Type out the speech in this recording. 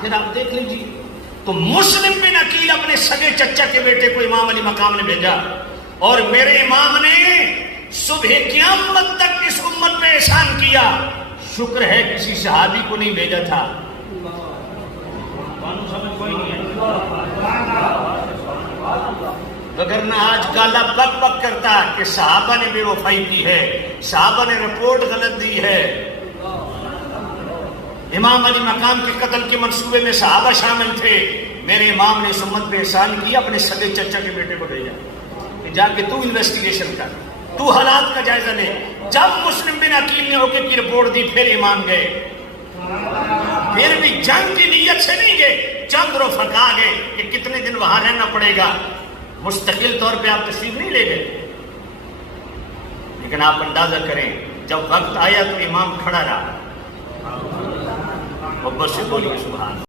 پھر آپ دیکھ لیجیے تو مسلم بن عقیل اپنے سگے چچا کے بیٹے کو امام علی مقام نے بھیجا، اور میرے امام نے صبح قیامت تک اس امت پہ احسان کیا، شکر ہے کسی صحابی کو نہیں بھیجا تھا۔ سمجھ کوئی نہیں ہے، وگرنہ آج کالا بک بک کرتا کہ صحابہ نے بے وفائی کی ہے، صحابہ نے رپورٹ غلط دی ہے، امام علی مقام کے قتل کے منصوبے میں صحابہ شامل تھے۔ میرے امام نے اس امت پہ احسان کیا، اپنے سگے چچا کے بیٹے کو بھیجا کہ جا کے تو انویسٹیگیشن کر، تو حالات کا جائزہ لے۔ جب مسلم بن عقیل نے اوکے کی رپورٹ دی، پھر امام گئے، پھر بھی جنگ کی نیت سے نہیں گئے، چند رفقا گئے کہ کتنے دن وہاں رہنا پڑے گا، مستقل طور پہ آپ تشریف نہیں لے گئے۔ لیکن آپ اندازہ کریں جب وقت آیا تو امام کھڑا رہا، محبت سے بولیے سبحان اللہ۔